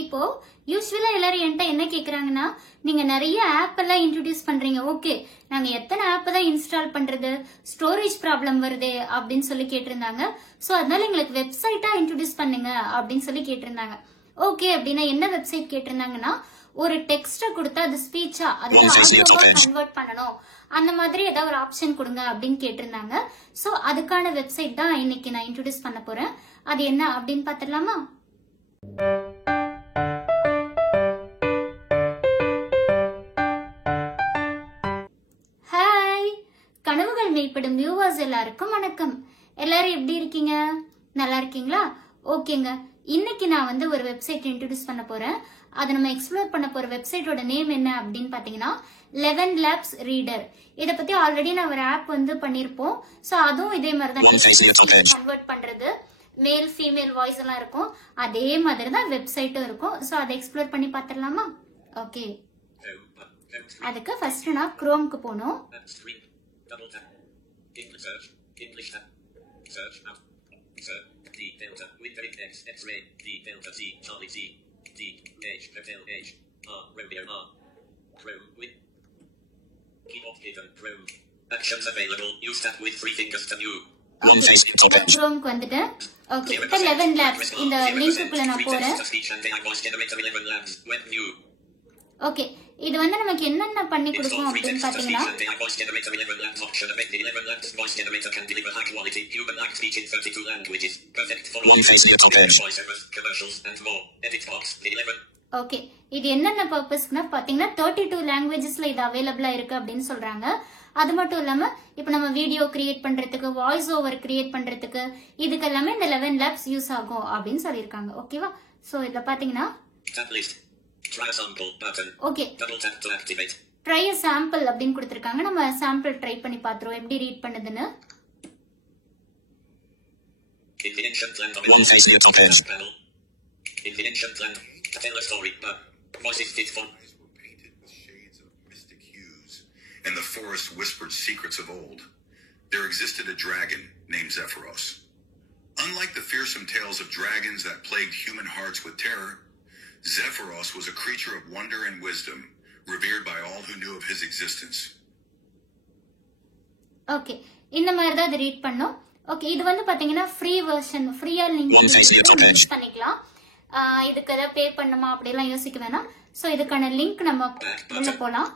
இப்போ யூஸ்வலா எல்லாரும் என்கிட்ட என்ன கேக்குறாங்கன்னா, நீங்க நிறைய ஆப் எல்லாம் இன்ட்ரோடியூஸ் பண்றீங்க. ஓகே, நாங்க எத்தனை ஆப் தான் இன்ஸ்டால் பண்றது, ஸ்டோரேஜ் ப்ராப்ளம் வருது அப்படின்னு சொல்லி கேட்டிருந்தாங்க. சோ அதனால எங்களுக்கு வெப்சைட்டா இன்ட்ரோடியூஸ் பண்ணுங்க அப்படின்னு சொல்லி கேட்டிருந்தாங்க. ஓகே அப்படின்னா என்ன வெப்சைட் கேட்டிருந்தாங்கன்னா, ஒரு டெக்ஸ்ட கொடுத்தா அது ஸ்பீச்சா கன்வெர்ட் பண்ணணும், அந்த மாதிரி ஏதாவது ஒரு ஆப்ஷன் கொடுங்க அப்படின்னு கேட்டிருந்தாங்க. சோ அதுக்கான வெப்சைட் தான் இன்னைக்கு நான் இன்ட்ரோடியூஸ் பண்ண போறேன். அது என்ன அப்படின்னு பாத்துடலாமா? கனவுகள் மெய்ப்படும் வியூவர்ஸ் எல்லாருக்கும் வணக்கம். எல்லாரும் எப்படி இருக்கீங்க? நல்லா இருக்கீங்களா? ஓகேங்க. இன்னைக்கு நான் வந்து ஒரு வெப்சைட் இன்ட்ரோடியூஸ் பண்ண போறேன். அதை நம்ம எக்ஸ்ப்ளோர் பண்ண போற வெப்சைட்டோட நேம் என்ன அப்படின்னு பாத்தீங்கன்னா 11 லேப்ஸ் ரீடர். இத பத்தி ஆல்ரெடி நான் ஒரு ஆப் வந்து பண்ணிருப்போம். சோ அதுவும் இதே மாதிரி தான் கன்வெர்ட் பண்றது, மேல் ஃபீமேல் வாய்ஸ் எல்லாம் இருக்கும். அதே மாதிரி தான் வெப்சைட்டும் இருக்கும். சோ அதை எக்ஸ்ப்ளோர் பண்ணி பாத்துடலாமா? ஓகே, அதுக்கு ஃபர்ஸ்ட் நான் குரோம்க்கு போகணும். Double tap. English search. English tab. Search now. Search. D delta. Winter X. X-ray. D delta Z. Charlie Z. D H. Hotel H. R. Romeo R. Chrome. Win. Keyboard hidden. Chrome. Actions available. Use tab with 3 fingers to view. Chrome க்கு வந்துட்டேன். ஓகே, இப்போ 11 labs இந்த லிங்க்குள்ள நான் போறேன். ஓகே, இது வந்து நமக்கு என்னென்ன பண்ணி கொடுக்கும் அப்படின்னு பாத்தீங்கன்னா, ஓகே, இது என்னென்ன பர்பஸ்க்குன்னா பாத்தீங்கன்னா 32 லாங்குவேஜஸ்ல இது அவைலபிளா இருக்கு அப்படின்னு சொல்றாங்க. அது மட்டும் இல்லாம இப்ப நம்ம வீடியோ கிரியேட் பண்றதுக்கு, வாய்ஸ் ஓவர் கிரியேட் பண்றதுக்கு, இதுக்கு எல்லாமே இந்த 11 லேப்ஸ் யூஸ் ஆகும் அப்படின்னு சொல்லியிருக்காங்க. ஓகேவா? சோ இதுல பாத்தீங்கன்னா Try a sample button. Okay. Double tap to activate. Try a sample அப்படினு கொடுத்திருக்காங்க. நம்ம சாம்பிள் ட்ரை பண்ணி பாத்துறோம் எப்படி ரீட் பண்ணுதுன்னு. In the ancient land of panel. In the ancient land, tell a story. Voices fit for painted with shades of mystic hues, and the forest whispered secrets of old. There existed a dragon named Zephyros. Unlike the fearsome tales of dragons that plagued human hearts with terror, Zephyros was a creature of wonder and wisdom, revered by all who knew of his existence. Okay, இந்த மாதிரி தான் ரீட் பண்ணோம். ஓகே, இது வந்து பாத்தீங்கன்னா free version, ஃப்ரீயா link use பண்ணிக்கலாம். இதுக்கு ஏதாவது பே பண்ணுமா அப்படிலாம் யோசிக்க வேணாம். சோ இதுக்கான லிங்க் நம்ம உள்ள போலாம்.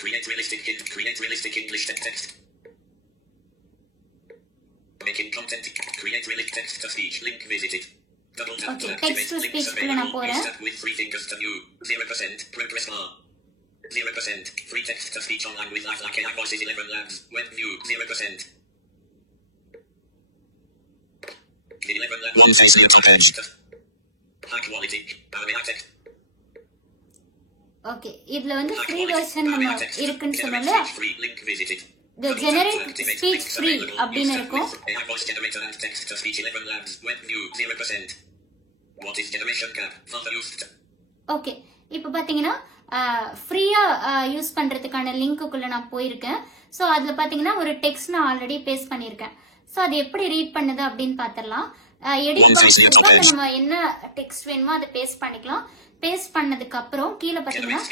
Create realistic English text. Making content. Create realistic text to speech. Link visited. Okay, text to speech குள்ள நான் போறேன். 0% progress bar. 0% free text to speech online with live like AI voices 11 labs. Web view 0%. 11 labs. High quality. Power text. Okay, இதுல வந்து free version நம்ம இருக்குன்னு சொன்னல. Link visited. The generate speech free அப்படின்னு இருக்கும். AI voice generator and text to speech 11 labs. Web view 0%. What is generation gap? Further used. Okay, இப்போ பாத்தீங்கன்னா ஃப்ரீயா யூஸ் பண்றதுக்கான லிங்க்குள்ள நான் போயிருக்கேன். சோ அதுல பாத்தீங்கன்னா ஒரு டெக்ஸ்ட் நான் ஆல்ரெடி பேஸ்ட் பண்ணிருக்கேன். சோ அது எப்படி ரீட் பண்ணுது அப்படின்னு பாத்திரலாம். எடிட் பாக்ஸ்ல நம்ம என்ன டெக்ஸ்ட் வேணுமோ அதை பேஸ்ட் பண்ணிக்கலாம். பேஸ்ட் பண்ணதுக்கு அப்புறம் கீழ பாத்தீங்கன்னா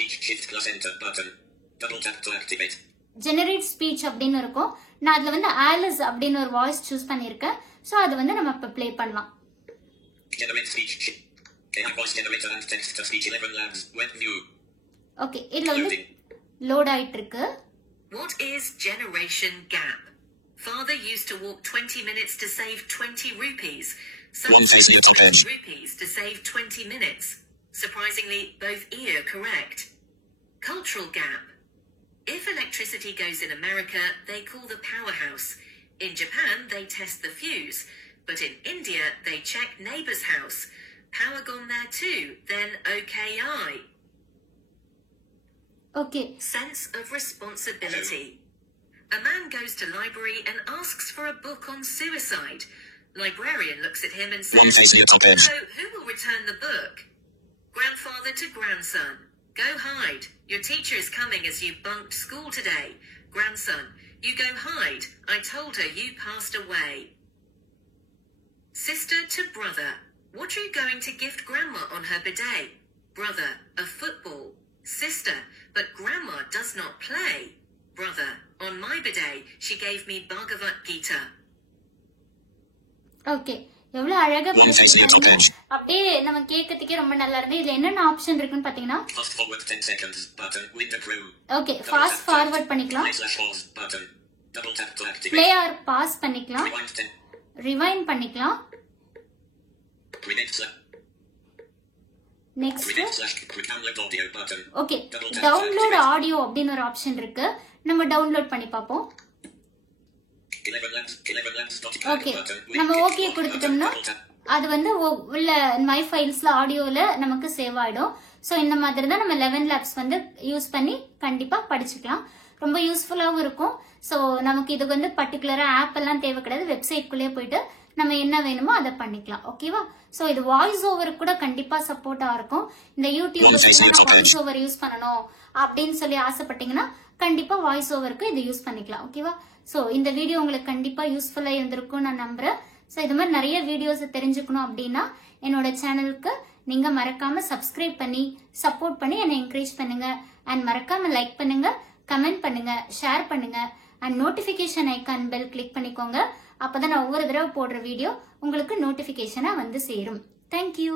ஜெனரேட் ஸ்பீச் அப்படின்னு இருக்கும். நான் அதுல வந்து ஆலிஸ் அப்படின்னு ஒரு வாய்ஸ் சூஸ் பண்ணிருக்கேன். சோ அது வந்து நம்ம இப்ப ப்ளே பண்ணலாம். Generate speech. AI voice generator and text to speech 11 labs. Web view. Okay, இதுல வந்து லோட் ஆயிட்டு இருக்கு. What is generation gap? Father used to walk 20 minutes to save 20 rupees. Son 20 rupees to save 20 minutes. Surprisingly, both ear correct. Cultural gap. If electricity goes in America, they call the powerhouse. In Japan, they test the fuse. But in India, they check neighbor's house. Power gone there too, then OKI. Okay. Sense of responsibility. A man goes to library and asks for a book on suicide. Librarian looks at him and says, "So, who will return the book?" Grandfather to grandson. Go hide. Your teacher is coming as you bunked school today. Grandson, you go hide. I told her you passed away. Sister to brother. What are you going to gift Grandma on her bidet? Brother, a football. Sister, but Grandma does not play. Brother, on my bidet, she gave me Bhagavad Gita. Okay, எவ்வளவு அழகா அப்படியே நம்ம கேட்கறதுக்கே ரொம்ப நல்லா இருக்கு. இதுல என்னென்ன ஆப்ஷன் இருக்குன்னு பாத்தீங்கன்னா, ஓகே, ஃபாஸ்ட் ஃபார்வர்ட் பண்ணிக்கலாம், ப்ளே ஆர் பாஸ் பண்ணிக்கலாம், ரிவைண்ட் பண்ணிக்கலாம், நெக்ஸ்ட் ஓகே டவுன்லோட் ஆடியோ அப்படின்னு ஒரு ஆப்ஷன் இருக்கு. நம்ம டவுன்லோட் பண்ணி பார்ப்போம். ஓகே, நம்ம ஓகே கொடுத்துட்டோம்னா அது வந்து உள்ள மை ஃபைல்ஸ்ல ஆடியோல நமக்கு சேவ் ஆயிடும். ஸோ இந்த மாதிரி தான் நம்ம 11 லேப்ஸ் வந்து யூஸ் பண்ணி கண்டிப்பா படிச்சுக்கலாம். ரொம்ப யூஸ்ஃபுல்லாகவும் இருக்கும். ஸோ நமக்கு இது வந்து பர்டிகுலரா ஆப் எல்லாம் தேவை கிடையாது. வெப்சைட்குள்ளேயே போயிட்டு நம்ம என்ன வேணுமோ அதை பண்ணிக்கலாம். ஓகேவா? ஸோ இது வாய்ஸ் ஓவருக்கு கூட கண்டிப்பா சப்போர்ட்டா இருக்கும். இந்த யூடியூப் வாய்ஸ் ஓவர் யூஸ் பண்ணணும் அப்படின்னு சொல்லி ஆசைப்பட்டீங்கன்னா கண்டிப்பா வாய்ஸ் ஓவருக்கு இது யூஸ் பண்ணிக்கலாம். ஓகேவா? ஸோ இந்த வீடியோ உங்களுக்கு கண்டிப்பா யூஸ்ஃபுல்லா இருந்திருக்கும் நான் நம்புறேன். ஸோ இது மாதிரி நிறைய வீடியோஸ் தெரிஞ்சுக்கணும் அப்படின்னா என்னோட சேனலுக்கு நீங்க மறக்காம சப்ஸ்கிரைப் பண்ணி சப்போர்ட் பண்ணி என்னை என்கரேஜ் பண்ணுங்க. அண்ட் மறக்காம லைக் பண்ணுங்க, கமெண்ட் பண்ணுங்க, ஷேர் பண்ணுங்க, and notification icon bell click பண்ணிக்கோங்க. அப்பதான் நான் ஒவ்வொரு தடவை போடுற வீடியோ உங்களுக்கு நோட்டிபிகேஷனா வந்து சேரும். தேங்க்யூ.